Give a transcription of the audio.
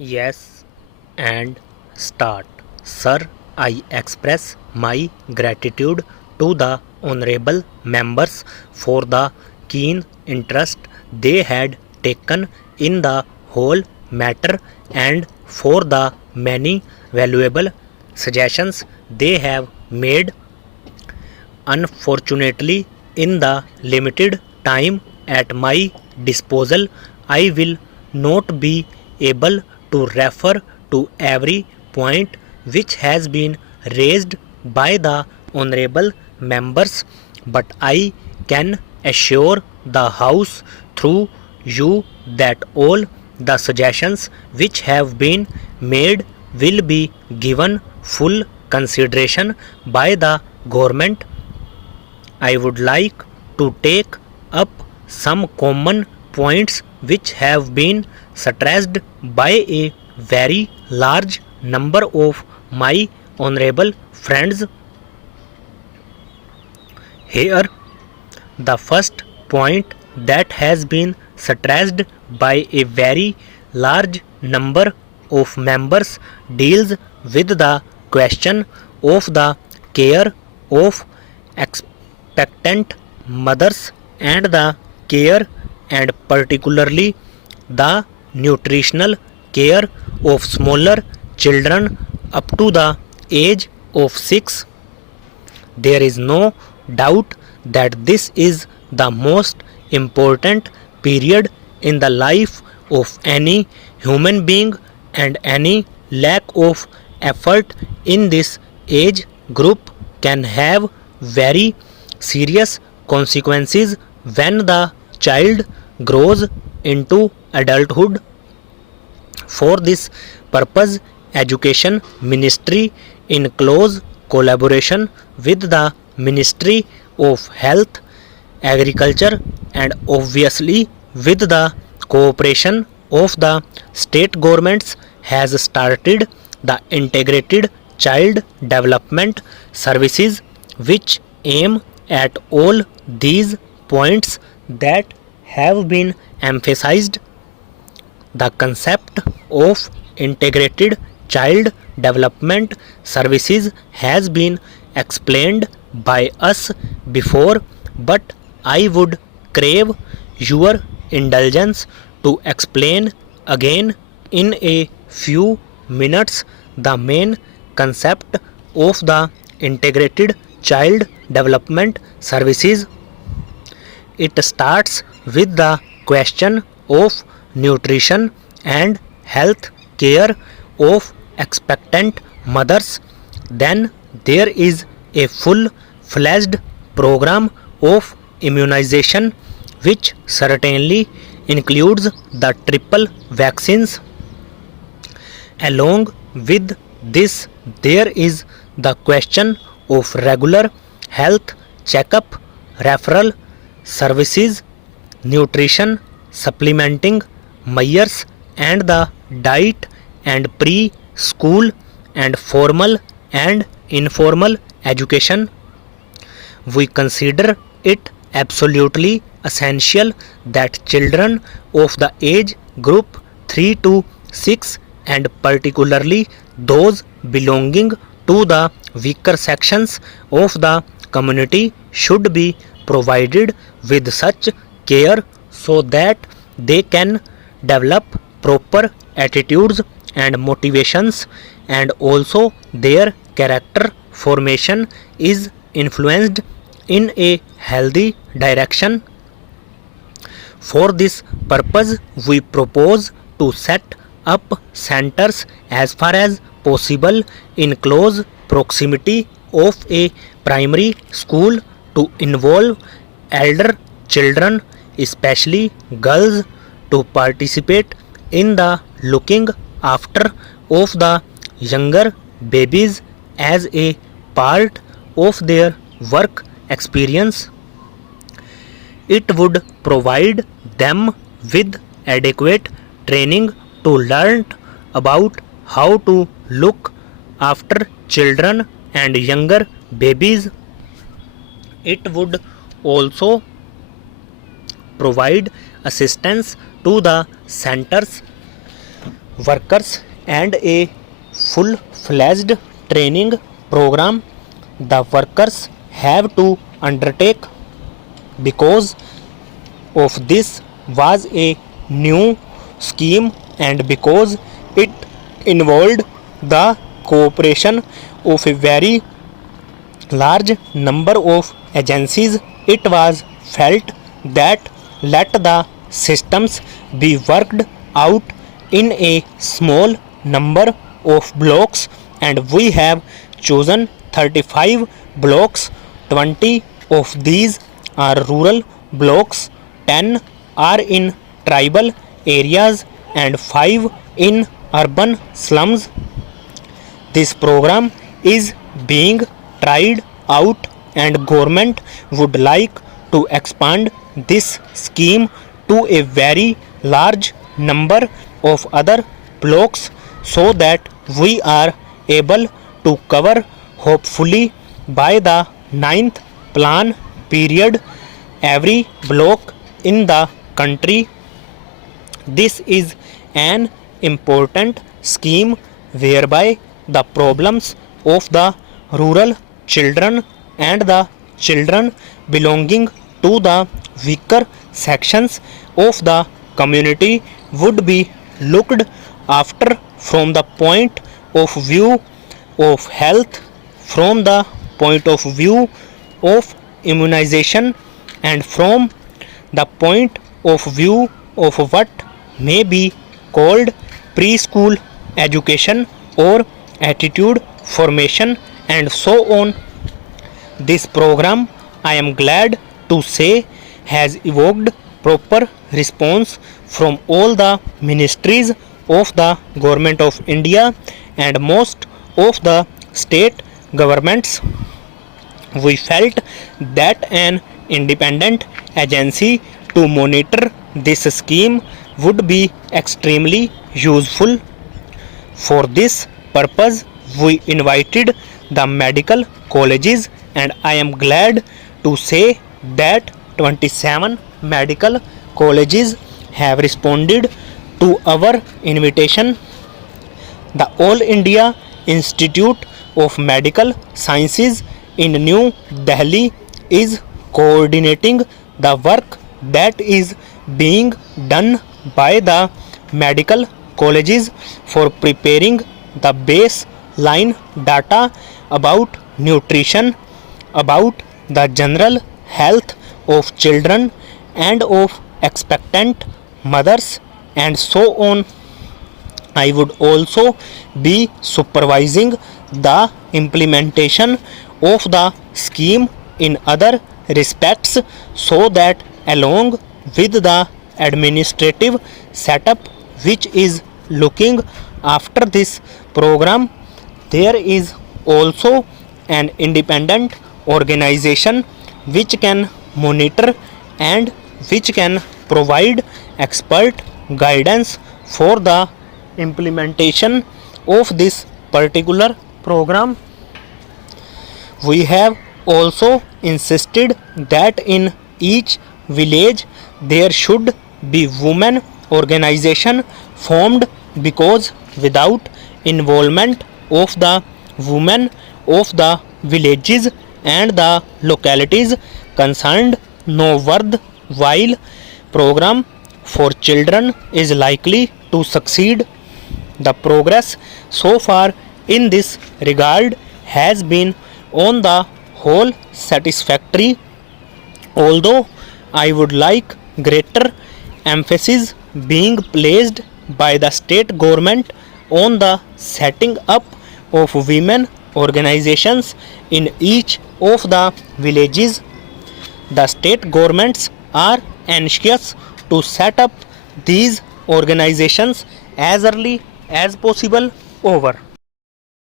Yes, and start. Sir, I express my gratitude to the honorable members for the keen interest they had taken in the whole matter and for the many valuable suggestions they have made. Unfortunately, in the limited time at my disposal, I will not be able to refer to every point which has been raised by the honorable members, but I can assure the House through you that all the suggestions which have been made will be given full consideration by the government. I would like to take up some common points which have been stressed by a very large number of my honorable friends. Here, the first point that has been stressed by a very large number of members deals with the question of the care of expectant mothers and the care and particularly the nutritional care of smaller children up to the age of 6. There is no doubt that this is the most important period in the life of any human being, and any lack of effort in this age group can have very serious consequences when the child grows into adulthood. For this purpose, Education Ministry, in close collaboration with the Ministry of Health, Agriculture, and obviously with the cooperation of the state governments, has started the Integrated Child Development Services, which aim at all these points that have been emphasized. The concept of integrated child development services has been explained by us before, but I would crave your indulgence to explain again in a few minutes the main concept of the integrated child development services. It starts with the question of nutrition and health care of expectant mothers. Then there is a full fledged program of immunization, which certainly includes the triple vaccines. Along with this, there is the question of regular health checkup, referral services, nutrition, supplementing measures, and the diet and pre-school and formal and informal education. We consider it absolutely essential that children of the age group 3 to 6, and particularly those belonging to the weaker sections of the community, should be provided with such care so that they can develop proper attitudes and motivations, and also their character formation is influenced in a healthy direction. For this purpose, we propose to set up centers as far as possible in close proximity of a primary school to involve elder children, especially girls, to participate in the looking after of the younger babies as a part of their work experience. It would provide them with adequate training to learn about how to look after children and younger babies. It would also provide assistance to the centers workers and a full-fledged training program the workers have to undertake. Because of this was a new scheme and because it involved the cooperation of a very large number of agencies, it was felt that let the systems be worked out in a small number of blocks, and we have chosen 35 blocks. 20 of these are rural blocks, 10 are in tribal areas, and 5 in urban slums. This program is being tried out and government would like to expand this scheme to a very large number of other blocks so that we are able to cover hopefully by the 9th plan period every block in the country. This is an important scheme whereby the problems of the rural children and the children belonging to the weaker sections of the community would be looked after from the point of view of health, from the point of view of immunization, and from the point of view of what may be called preschool education or attitude formation and so on. This program, I am glad to say, has evoked proper response from all the ministries of the Government of India and most of the state governments. We felt that an independent agency to monitor this scheme would be extremely useful. For this purpose, we invited the medical colleges, and I am glad to say that 27 medical colleges have responded to our invitation. The All India Institute of Medical Sciences in New Delhi is coordinating the work that is being done by the medical colleges for preparing the baseline data about nutrition, about the general health of children and of expectant mothers, and so on. I would also be supervising the implementation of the scheme in other respects so that along with the administrative setup which is looking after this program, there is also an independent organization which can monitor and which can provide expert guidance for the implementation of this particular program. We have also insisted that in each village there should be women organization formed, because without involvement of the women of the villages and the localities concerned, no worthwhile program for children is likely to succeed. The progress so far in this regard has been on the whole satisfactory, although I would like greater emphasis being placed by the state government on the setting up of women organizations in each of the villages. The state governments are anxious to set up these organizations as early as possible. Over.